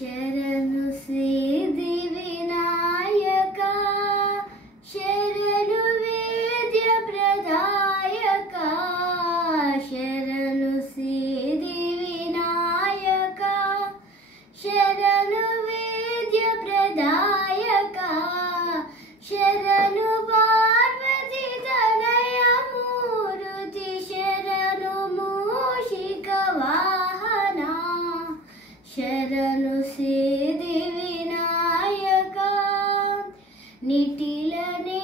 ಶರಣು ಸಿದ್ಧಿ ವಿನಾಯಕ ಶರಣು ವೇದ್ಯ ಪ್ರದಾಯಕ ಶರಣು ಸಿದ್ಧಿ ವಿನಾಯಕ ಶರಣು ವೇದ್ಯ ಪ್ರದಾಯಕ ಶರಣು ಪಾರ್ವತಿ ತನಯ ಮೂರುತಿ ಶರಣು ಮೂಷಿಕ ವಾಹನ ಶರಣು ಸಿದ್ಧಿ ವಿನಾಯಕ ನಿಟಿಲನೆ